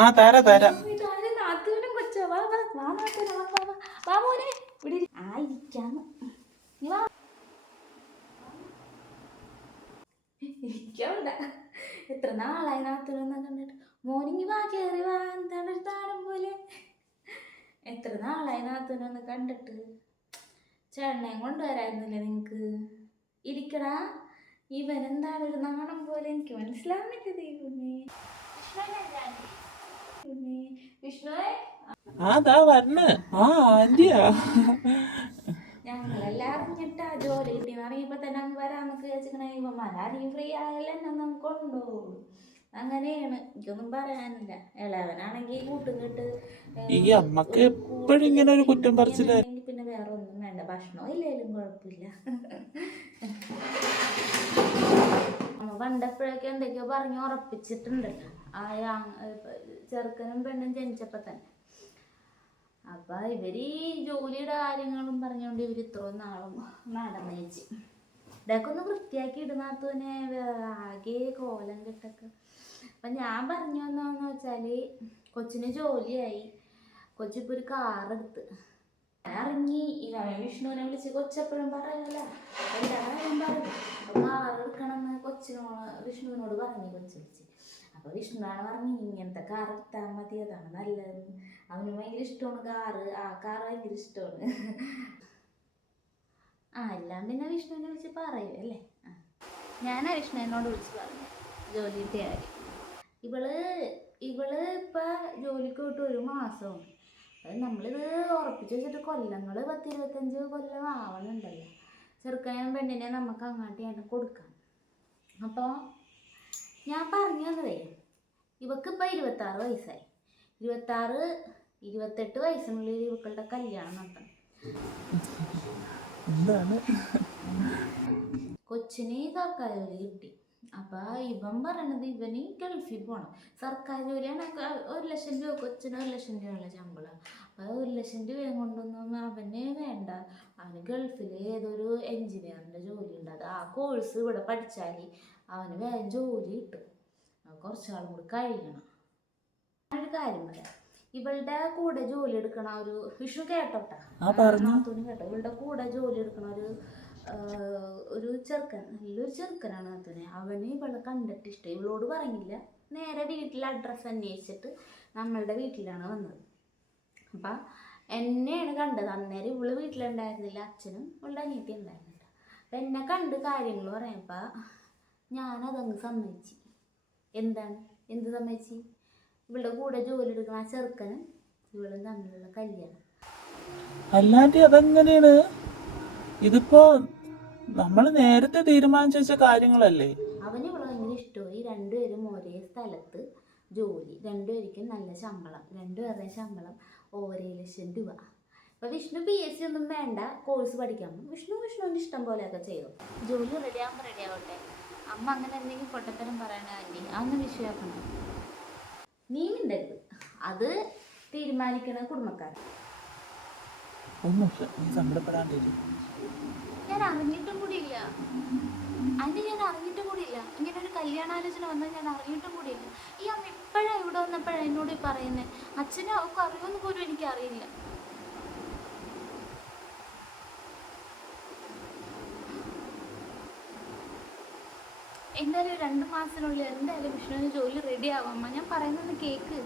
ആ തരാ തരാ. നാത്തൂനും കൊച്ചോ വാ വാ വാ നാത്തൂന വാ വാ വാ വാ മോനെ ഇവിടെ ആ ഇരിക്കാന്ന് നീ വാ ഇരിക്കണ്ട. എത്ര നാളായി നാത്തൂനൊന്നും കണ്ടിട്ട്. മോനിങ്ങി വാ കേറി വാ. എന്താണ് ഒരു താരം പോലെ. എത്ര നാളായി നാത്തൂനൊന്ന് കണ്ടിട്ട്. ചേട്ടനെയും കൊണ്ടുവരായിരുന്നില്ലേ നിങ്ങക്ക്? ഇരിക്കടാ. ഇവൻ എന്താണ് ഒരു നാണം പോലെ എനിക്ക് മനസ്സിലാവുന്നില്ല. ദൈവമേ വിഷ്ണുവേ അതാ വരണ. ആ ആന്റിയാ. ഞങ്ങളെല്ലാം അറിഞ്ഞിട്ടാ ജോലി കിട്ടിയെന്ന് അറിയുമ്പോ തന്നെ അങ്ങ് വരാന്നൊക്കെ വിചാരിച്ചിക്കണേ. ഇവന്മാരും ഫ്രീ ആയാലും എന്നെ നമുക്ക് കൊണ്ടുപോകും. അങ്ങനെയാണ്. എനിക്കൊന്നും പറയാനില്ല. ഇളവനാണെങ്കിൽ കൂട്ടും കെട്ട് ഈ അമ്മക്ക് എപ്പോഴും ഇങ്ങനെ ഒരു കുറ്റം പറച്ചില്. പിന്നെ വേറെ ഒന്നും വേണ്ട. ഭക്ഷണം ഇല്ലേലും കുഴപ്പമില്ല. അമ്മ പണ്ടെപ്പോഴൊക്കെ എന്തൊക്കെയോ പറഞ്ഞ് ഉറപ്പിച്ചിട്ടുണ്ടല്ലോ ആ ചെറുക്കനും പെണ്ണും ജനിച്ചപ്പോ തന്നെ. അപ്പൊ ഇവര് ഈ ജോലിയുടെ കാര്യങ്ങളും പറഞ്ഞുകൊണ്ട് ഇവര് ഇത്രയും നാളും നടന്നേച്ച് ഇതൊക്കെ ഒന്ന് വൃത്തിയാക്കി ഇടുന്നാത്തന്നെ. ആകെ കോലം കെട്ടൊക്കെ. അപ്പൊ ഞാൻ പറഞ്ഞു വന്നതെന്ന് വെച്ചാല് കൊച്ചിന് ജോലിയായി. കൊച്ചിപ്പോ ഒരു കാറെടുത്ത് ഇറങ്ങി. വിഷ്ണുവിനെ വിളിച്ച് കൊച്ചെപ്പോഴും പറയല എല്ലാവരും പറയും കാർ എടുക്കണമെന്ന് വിഷ്ണുവിനോട് പറഞ്ഞു കൊച്ചു വിളിച്ച്. അപ്പൊ വിഷ്ണുവാണ് പറഞ്ഞു ഇങ്ങനത്തെ കാർ എടുത്താൽ മതി, അതാണ് നല്ലത്. അവന് ഭയങ്കര ഇഷ്ടമാണ് കാറ്. ആ കാർ ഭയങ്കര ഇഷ്ടമാണ്. എല്ലാം പിന്നെ വിഷ്ണുവിനെ വിളിച്ച് പറയും അല്ലേ. ഞാനാ വിഷ്ണുവിനോട് വിളിച്ച് പറഞ്ഞു ജോലി കിട്ടിയ കാര്യം. ഇവള് ഇപ്പൊ ജോലിക്ക് പോയിട്ട് 1 മാസമാണ്. അത് നമ്മളിത് ഉറപ്പിച്ച് വെച്ചിട്ട് കൊല്ലങ്ങൾ 10-25 കൊല്ലം ആവണുണ്ടല്ലോ. ചെറുക്കനും പെണ്ണിനെ നമുക്ക് അങ്ങോട്ട് കൊടുക്കാം. അപ്പോൾ ഞാൻ പറഞ്ഞു തന്നതേ ഇവക്കിപ്പോൾ 26 വയസ്സായി. 26-28 വയസ്സിനുള്ളിൽ ഇവക്കളുടെ കല്യാണം നടത്തണം. കൊച്ചിന് സർക്കാർ ജോലി കിട്ടി. അപ്പൊ ഇവൻ പറയണത് ഇവന് ഗൾഫിൽ പോണം. സർക്കാർ ജോലിയാണ്. 1 ലക്ഷം രൂപ കൊച്ചിന് 1 ലക്ഷം രൂപയുള്ള ശമ്പളം. അപ്പൊ 1 ലക്ഷം രൂപയും കൊണ്ടൊന്നും അവന് വേണ്ട. അവന് ഗൾഫിൽ ഏതൊരു എഞ്ചിനീയറിന്റെ ജോലി ഉണ്ട്. അത് ആ കോഴ്സ് ഇവിടെ പഠിച്ചാൽ അവന് വേഗം ജോലി കിട്ടും. കുറച്ചാളും കൂടി കഴിയണം. ഒരു കാര്യം പറയാം. ഇവളുടെ കൂടെ ജോലി എടുക്കണ ഒരു വിഷ്ണു കേട്ടോട്ടാ നാത്തൂന് കേട്ടോ. ഇവളുടെ കൂടെ ജോലി എടുക്കണ ഒരു ചെറുക്കൻ, നല്ലൊരു ചെറുക്കനാണ് നാത്തൂന്. അവന് ഇവളെ കണ്ടിട്ട് ഇഷ്ടം. ഇവളോട് പറഞ്ഞില്ല. നേരെ വീട്ടിലെ അഡ്രസ്സ് അന്വേഷിച്ചിട്ട് നമ്മളുടെ വീട്ടിലാണ് വന്നത്. അപ്പം എന്നെയാണ് കണ്ടത്. അന്നേരം ഇവള് വീട്ടിലുണ്ടായിരുന്നില്ല. അച്ഛനും ഇവളുടെ അനിയത്തി ഉണ്ടായിരുന്നില്ല. അപ്പം എന്നെ കണ്ട് കാര്യങ്ങൾ പറയുമ്പോൾ ഞാനതങ്ങ് സമ്മതിച്ചു. എന്ത് സമ്മതിച്ചു? ഇവളുടെ കൂടെ ജോലി എടുക്കുന്ന ആ ചെറുക്കനും ഇവളും തമ്മിലുള്ള കല്യാണം. അല്ലാണ്ട് അതെങ്ങനെയാണ്? ഇതിപ്പോ നമ്മൾ നേരത്തെ തീരുമാനിച്ചു വെച്ച കാര്യങ്ങളല്ലേ. അവന് ഇവളെ ഭയങ്കര ഇഷ്ടമായി. 2 പേരും ഒരേ സ്ഥലത്ത് ജോലി. 2 പേർക്കും നല്ല ശമ്പളം. 2 പേരുടെയും ശമ്പളം 1 ലക്ഷം രൂപ. അപ്പൊ വിഷ്ണു PSC ഒന്നും വേണ്ട, കോഴ്സ് പഠിക്കാം. വിഷ്ണുവിന്റെ ഇഷ്ടം പോലെയൊക്കെ ചെയ്തു. ജോലി റെഡിയാവട്ടെ. അമ്മ അങ്ങനെ എന്തെങ്കിലും പൊട്ടത്തരം പറയണ ആന്റി അതൊന്നും വിഷയമാക്കണം. നീ മിണ്ടരുത്. അത് തീരുമാനിക്കണ കുടുംബക്കാരൻ. ഞാൻ അറിഞ്ഞിട്ടും കൂടിയില്ല ആന്റി. ഞാൻ അറിഞ്ഞിട്ടും കൂടിയില്ല. ഇങ്ങനെ ഒരു കല്യാണാലോചന വന്നാൽ ഞാൻ അറിഞ്ഞിട്ടും കൂടിയില്ല. ഈ അമ്മ ഇപ്പോഴാണ് ഇവിടെ വന്നപ്പോഴാണ് എന്നോട് പറയുന്നത്. അച്ഛനും അവർക്ക് അറിയുമെന്ന് പോലും എനിക്കറിയില്ല. എന്തായാലും 2 മാസത്തിനുള്ളിൽ എന്തായാലും വിഷ്ണുവിന് ജോലി റെഡി ആവാമ്മ. ഞാൻ പറയുന്നത് കേക്ക്.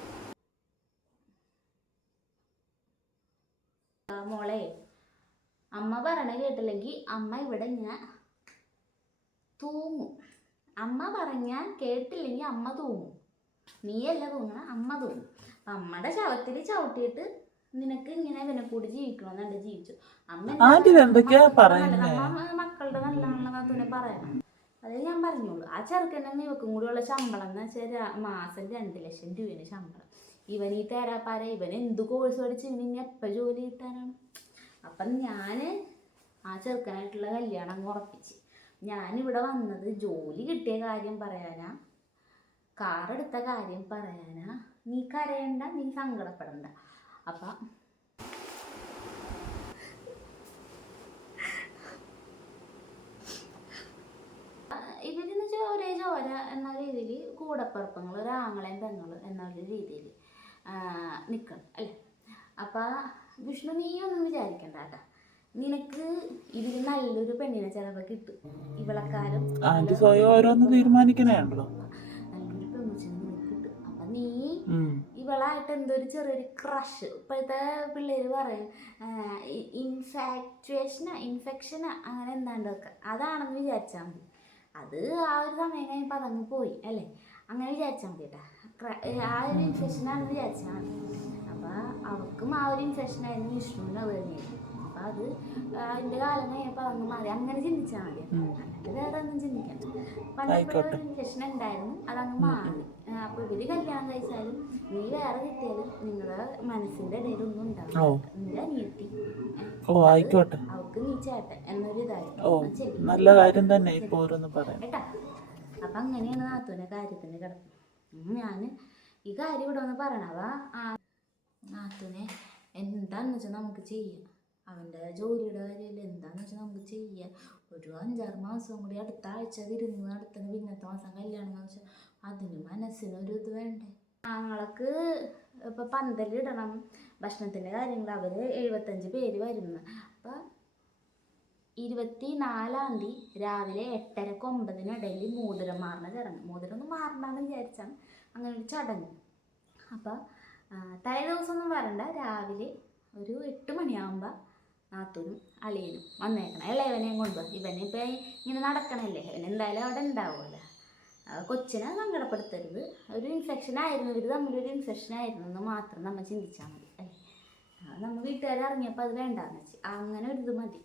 മോളെ, അമ്മ പറയണ കേട്ടില്ലെങ്കിൽ അമ്മ ഇവിടെ ഞാൻ തൂങ്ങും. അമ്മ പറഞ്ഞാൽ കേട്ടില്ലെങ്കിൽ അമ്മ തൂങ്ങും. നീയല്ല തൂങ്ങണ, അമ്മ തൂങ്ങും. അമ്മയുടെ ശവത്തിൽ ചവിട്ടിയിട്ട് നിനക്ക് ഇങ്ങനെ ഇവനെ കൂടി ജീവിക്കണമെന്നുണ്ട്. ജീവിച്ചു. അമ്മ മക്കളുടെ നല്ലതാണെന്ന് പറയണം. അത് ഞാൻ പറഞ്ഞോളൂ. ആ ചെറുക്കനും ഇവക്കും കൂടിയുള്ള ശമ്പളം എന്ന് വെച്ചാൽ മാസം 2 ലക്ഷം രൂപയുടെ ശമ്പളം. ഇവൻ ഈ തേരാപ്പാര. ഇവൻ എന്ത് കോഴ്സ് പഠിച്ച് ഇവന് എപ്പോൾ ജോലി കിട്ടാനാണ്? അപ്പം ഞാൻ ആ ചെറുക്കനായിട്ടുള്ള കല്യാണം അങ്ങ് ഉറപ്പിച്ച്. ഞാനിവിടെ വന്നത് ജോലി കിട്ടിയ കാര്യം പറയാനാ, കാറെടുത്ത കാര്യം പറയാനാ. നീ കരയണ്ട, നീ സങ്കടപ്പെടണ്ട. അപ്പം ഇവരെന്ന് വെച്ചാൽ ഒരേ ചോര എന്ന രീതിയിൽ കൂടപ്പിറപ്പങ്ങൾ, ഒരു ആങ്ങളെയും പെങ്ങളും എന്നൊരു രീതിയിൽ നിൽക്കണം അല്ലേ. അപ്പം വിഷ്ണു നീ ഒന്നും വിചാരിക്കണ്ട കേട്ടോ, നിനക്ക് ഇതിൽ നല്ലൊരു പെണ്ണിനെ ചിലപ്പോൾ കിട്ടും. ഇവളക്കാരും ആന്റി സ്വയം ഓരോന്ന് തീരുമാനിക്കണേണ്ടോ. നല്ലൊരു പെൺകുച്ചിനെ നിനക്ക് കിട്ടും. അപ്പം നീ ഇവളായിട്ട് എന്തൊരു ചെറിയൊരു ക്രഷ്, ഇപ്പോഴത്തെ പിള്ളേർ പറയും ഇൻഫെക്ഷനാ അങ്ങനെ എന്താണ്ടൊക്കെ, അതാണെന്ന് വിചാരിച്ചാൽ മതി. അത് ആ ഒരു സമയം കഴിയുമ്പോൾ അതങ്ങ് പോയി അല്ലേ, അങ്ങനെ വിചാരിച്ചാൽ മതി കേട്ടോ. ആ ഒരു ഇൻഫെക്ഷനാണെന്ന് വിചാരിച്ചാൽ മതി. അപ്പോൾ അവൾക്കും ആ ഒരു ഇൻഫെക്ഷനായിരുന്നു വിഷ്ണുവിന് അത് തന്നെയായിരുന്നു. അപ്പം അത് അതിൻ്റെ കാലം കഴിയുമ്പോൾ അതങ്ങ് മാറി, അങ്ങനെ ചിന്തിച്ചാൽ മതി. അല്ലാണ്ട് വേറെ ഒന്നും ചിന്തിക്കണ്ട. പലപ്പോഴും ഒരു ഇൻഫെക്ഷൻ ഉണ്ടായിരുന്നു, അതങ്ങ് മാറി. അപ്പോൾ ഇവര് കല്യാണം കഴിച്ചാലും നീ വേറെ കിട്ടിയാലും നിങ്ങളുടെ മനസ്സിൻ്റെ ഇടയിലൊന്നും ഉണ്ടാവും. നിന്റെ അനിയത്തി ആയിക്കോട്ടെ, അവൾക്ക് നീ ചേട്ടൻ എന്നൊരു ഇതായിരുന്നു. നല്ല കാര്യം തന്നെ കേട്ടാ. അപ്പം അങ്ങനെയാണ് നാത്തൂൻ്റെ കാര്യത്തിൻ്റെ കിടപ്പ്. ഞാൻ ഈ കാര്യം ഇവിടെ ഒന്ന് പറയണവാ, നാത്തൂനെ എന്താണെന്ന് വെച്ചാൽ നമുക്ക് ചെയ്യാം. അവൻ്റെ ജോലിയുടെ കാര്യമില്ല, എന്താണെന്ന് വെച്ചാൽ നമുക്ക് ചെയ്യാം. ഒരു 5-6 മാസം കൂടി അടുത്ത ആഴ്ച വിരുന്ന് നടത്തുന്ന, പിന്നത്തെ മാസം കല്യാണം എന്ന് വെച്ചാൽ അതിന് മനസ്സിനൊരു ഇത് വേണ്ടേ. ഞങ്ങൾക്ക് ഇപ്പോൾ പന്തലിടണം, ഭക്ഷണത്തിൻ്റെ കാര്യങ്ങൾ, അവർ 75 പേര് വരുന്നു. അപ്പം 24-ാം തീയതി രാവിലെ 8:30-9 മോതിരം മാറണ ചടങ്ങ്. മോതിരം ഒന്ന് മാറണമെന്ന് വിചാരിച്ചാണ് അങ്ങനെ ഒരു ചടങ്ങ്. അപ്പം തലേ ദിവസമൊന്നും വരണ്ട, രാവിലെ ഒരു 8 മണിയാകുമ്പോൾ നാത്തൂനും അളിയനും വന്നേക്കണം. ഇളയവനെയും കൊണ്ടുപോകാം. ഇവനെ ഇപ്പം ഇങ്ങനെ നടക്കണല്ലേ, ഇവൻ എന്തായാലും അവിടെ ഉണ്ടാവുമല്ലോ. കൊച്ചിനെ സങ്കടപ്പെടുത്തരുത്. ഒരു ഇൻഫെക്ഷൻ ആയിരുന്നു, ഇവർ തമ്മിലൊരു ഇൻഫെക്ഷൻ ആയിരുന്നു എന്ന് മാത്രം നമ്മൾ ചിന്തിച്ചാൽ മതി അല്ലേ. നമ്മൾ വീട്ടുകാർ ഇറങ്ങിയപ്പോൾ അത് വേണ്ടാന്ന് വെച്ച് അങ്ങനെ ഒരു ഇത് മതി.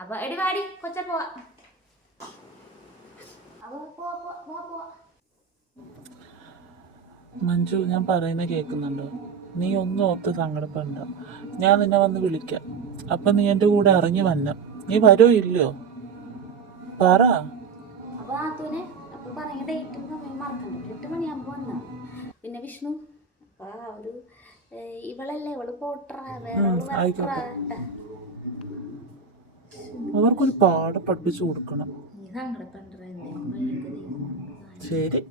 അപ്പോൾ എടി വാടി കൊച്ച പോവാ. അപ്പോൾ പോവാ. മഞ്ജു, ഞാൻ പറയുന്നത് കേൾക്കുന്നുണ്ടോ? നീ ഒന്നും ഓർത്ത് സങ്കടപ്പെടണ്ട, ഞാൻ നിന്നെ വന്ന് വിളിക്കാം. അപ്പം നീ എൻ്റെ കൂടെ ഇറങ്ങി വന്ന, നീ വരുമോ ഇല്ലയോ പറ. അപ്പോൾ നാത്തൂനെ അപ്പോൾ പറഞ്ഞ ഡേറ്റും സമയം മറക്കണ്ട, 8 മണിയാകുമ്പോൾ വന്നാൽ. പിന്നെ വിഷ്ണു അപ്പോൾ ഒരു ഇവളല്ലേ, ഇവള് പോട്ടറ, അവർക്കൊരു പാഠം പഠിപ്പിച്ചു കൊടുക്കണം. നീ സങ്കടപ്പെടണ്ട. ശരി.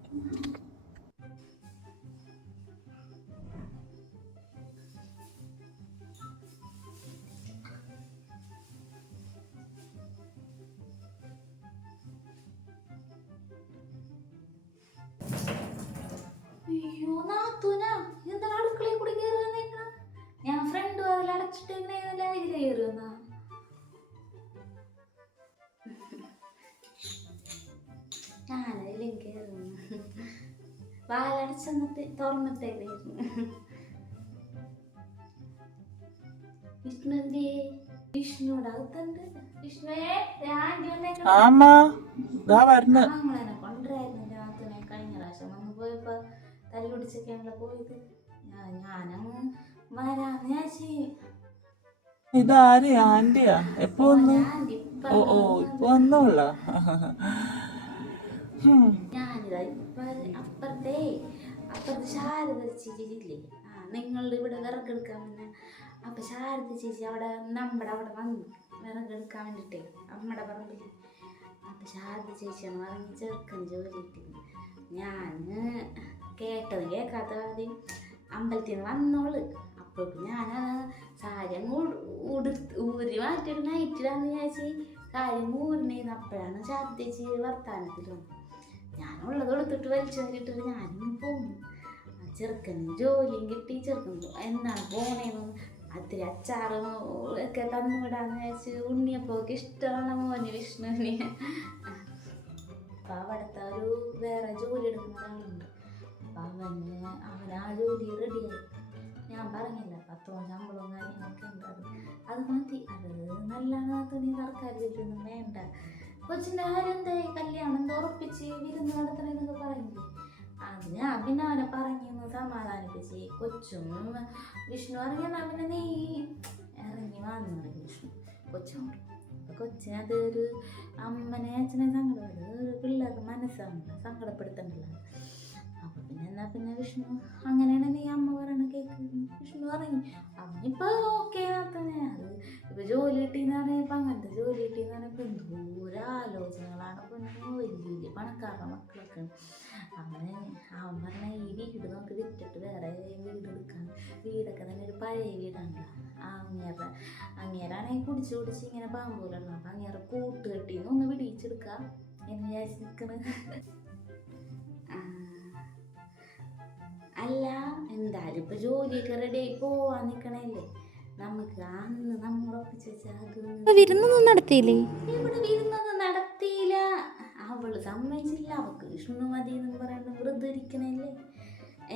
അയ്യോ നാത്തൂനാ, എന്താണ് അടുക്കളയിൽ കൂടി കയറി വന്നേക്കണം? ഞാൻ ഫ്രണ്ട് അതിൽ അടച്ചിട്ടേക്കണേന്നല്ല അതിൽ കയറി വന്നാ. ഞാനതിലും കയറി വന്നു, വാലടച്ചെന്നിട്ട് തുറന്നിട്ടേക്കായിരുന്നു. വിഷ്ണുവിന്റെ വിഷ്ണുവിടെ അകത്തുണ്ട്. വിഷ്ണുവേ ആങ്ങളെ കൊണ്ടുവരായിരുന്നു നാത്തൂനെ. കഴിഞ്ഞ പ്രാവശ്യം വന്ന് പോയപ്പോ തല്ലുപിടിച്ചൊക്കെയാണല്ലോ പോയത്. ഞാനങ്ങ് വരാന്ന് വിചാരിച്ച്. ഇതാര് ആന്റിയാ? എപ്പോ വന്നു? ഇപ്പൊ വന്നോള. ഞാനിതാ ഇപ്പൊ അപ്പുറത്തെ ശാരദ ചേച്ചിയില്ലേ, നിങ്ങളുടെ ഇവിടെ വിറകെടുക്കാൻ വന്ന. അപ്പൊ ശാരദ ചേച്ചി അവിടെ നമ്മുടെ അവിടെ വന്നു വിറകെടുക്കാൻ വേണ്ടിട്ടേ, നമ്മുടെ പറമ്പിൽ. അപ്പൊ ശാരദ ചേച്ചിയാണ് പറഞ്ഞ് ചെറുക്കൻ ജോലി കിട്ടിയത്. ഞാൻ കേട്ടത് കേൾക്കാത്ത ആദ്യം അമ്പലത്തിൽ നിന്ന് വന്നോള്. അപ്പോഴേക്കും ഞാൻ സാരി അങ്ങ് ഊരി മാറ്റിയൊരു നൈറ്റിലാന്ന് വിചാരിച്ച് കാര്യം ഊരിനേന്ന്. അപ്പോഴാണ് ശാരദ ചേച്ചി വർത്താനത്തിൽ വന്നു. ഞാനുള്ളത് എടുത്തിട്ട് വലിച്ചു കയറിയിട്ടിട്ട് ഞാനിന്ന് പോകുന്നു. ചെറുക്കന് ജോലിയും കിട്ടി, ചെറുക്കൻ എന്നാണ് പോണേന്ന് അത്തിരി അച്ചാറും ഒക്കെ തന്നുവിടാന്ന് വിചാരിച്ച്. ഉണ്ണിയപ്പൊക്കെ ഇഷ്ടമാണ് മോന് വിഷ്ണുവിന്. അപ്പം അവിടുത്തെ ഒരു വേറെ ജോലി എടുക്കുന്ന ഒരാളുണ്ട്. അപ്പം അവൻ ആ ജോലി റെഡിയായി. ഞാൻ പറഞ്ഞില്ല, 10 ശമ്പളവും കാര്യങ്ങളൊക്കെ ഉണ്ട്. അത് മതി, അത് നല്ലതാണ്. തുണി സർക്കാർ ജോലിയൊന്നും വേണ്ട. കൊച്ചിൻ്റെ കാര്യം എന്തായി? കല്യാണം എന്താ ഉറപ്പിച്ച് വിരുന്ന് നടത്തണമെന്നൊക്കെ പറഞ്ഞില്ലേ? അത് ഞാൻ പിന്നെ അവനെ പറഞ്ഞൊന്ന് സമാധാനിപ്പിച്ച്. കൊച്ചും വിഷ്ണു ഇറങ്ങിയെന്നാ പിന്നെ നീ ഇറങ്ങി വന്നു വിഷ്ണു കൊച്ചോട്. അപ്പം കൊച്ചിനത് ഒരു അമ്മനെ അച്ഛനെ സങ്കടം, ഒരു പിള്ളേർക്ക് മനസ്സാണ് സങ്കടപ്പെടുത്തണ്ടല്ലോ. അപ്പം പിന്നെ എന്നാ പിന്നെ വിഷ്ണു അങ്ങനെയാണ് നീ അമ്മ പറയണ കേൾക്കുന്നു. വിഷ്ണു ഇറങ്ങി. അവനിപ്പോൾ ഓക്കെ തന്നെ. അത് ഇപ്പം ജോലി കിട്ടിയെന്ന് പറഞ്ഞപ്പോൾ അങ്ങനത്തെ ജോലി കിട്ടിയെന്ന് പറഞ്ഞപ്പോൾ എന്തോരം ആലോചനകളാണ്. പിന്നെ വലിയ വലിയ പണക്കാരുടെ മക്കളൊക്കെ. അവൻ പറഞ്ഞ ഈ വീട് നമുക്ക് വിറ്റിട്ട് വേറെ വീട് എടുക്കാം. വീടൊക്കെ തന്നെ ഒരു പഴയ വീടാണല്ലോ. അങ്ങേരാണെങ്കിൽ കുടിച്ച് ഇങ്ങനെ പാമ്പോലാണ്. അപ്പം അങ്ങേറെ കൂട്ടുകെട്ടിന്ന് ഒന്ന് പിടിച്ചെടുക്കാം എന്ന് വിചാരിച്ച് നിൽക്കണ്. അല്ല എന്തായാലും ഇപ്പൊ ജോലിയൊക്കെ റെഡി ആയി പോവാൻ നിക്കണല്ലേ. നമുക്ക് അന്ന് നമ്മൾ ഉറപ്പിച്ച് വെച്ചാൽ വിരുന്നൊന്നും നടത്തിയില്ലേ? ഇവിടെ വിരുന്നൊന്നും നടത്തിയില്ല. അവള് സമ്മതിച്ചില്ല. അവൾക്ക് വിഷ്ണു മതി എന്ന് പറയുന്നത് വെറുതെ ഇരിക്കണല്ലേ.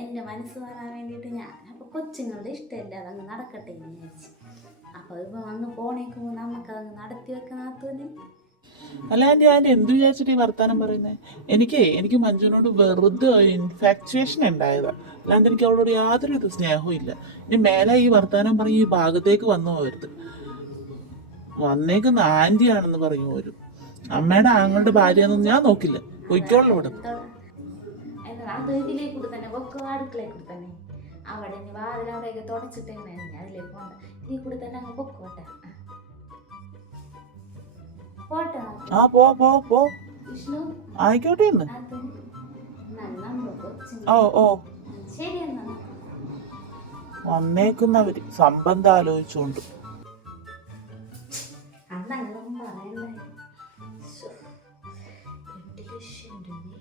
എൻ്റെ മനസ്സ് മാറാൻ വേണ്ടിയിട്ട് ഞാൻ അപ്പോൾ കൊച്ചുങ്ങളുടെ ഇഷ്ടമല്ല, അതങ്ങ് നടക്കട്ടെ എന്ന് വിചാരിച്ചു. അപ്പോൾ ഇപ്പം വന്ന് പോണേക്കുമ്പോൾ നമുക്കതങ്ങ് നടത്തി വെക്കണാത്തോന്നെ. അല്ല ഞാൻ എന്ത് വിചാരിച്ചിട്ട് ഈ വർത്താനം പറയുന്നത്? എനിക്ക് മഞ്ജുവിനോട് വെറുതെ ഇൻഫാക്ച്വേഷൻ ഉണ്ടായതാ, അല്ലാണ്ട് എനിക്ക് അവളോട് യാതൊരു ഇത് സ്നേഹവും ഇല്ല. ഇനി മേലെ ഈ വർത്താനം പറഞ്ഞ് ഈ ഭാഗത്തേക്ക് വന്നു പോകരുത്. വന്നേക്കുന്ന ആന്റിയാണെന്ന് പറഞ്ഞു പോരും. അമ്മയുടെ ആങ്ങളുടെ ഭാര്യ എന്നൊന്നും ഞാൻ നോക്കില്ല. പൊയ്ക്കോളൂ ഇവിടെ. അത് ഇതിലേക്ക് കൂടെ തന്നെ ഒക്കെ അടുക്കളയിൽ കൂടെ തന്നെ അവിടെ വാതിലവിടെയൊക്കെ തുടച്ചിട്ടേനെ. അതിലേക്ക് പോകണ്ട, ഇതിൽ കൂടെ തന്നെ അങ്ങ് പൊക്കോട്ടെ. പോട്ടെ ആ പോ വിഷ്ണു. ആയിക്കോട്ടെ എന്ന്. അത് നമ്മുടെ കൊച്ചു. ഓ ശരി എന്നാ. വന്നേക്കുന്നവര് സംബന്ധം ആലോചിച്ചോണ്ട്. അന്നങ്ങനെ പറയണ്ടേ. 2 ലക്ഷം രൂപ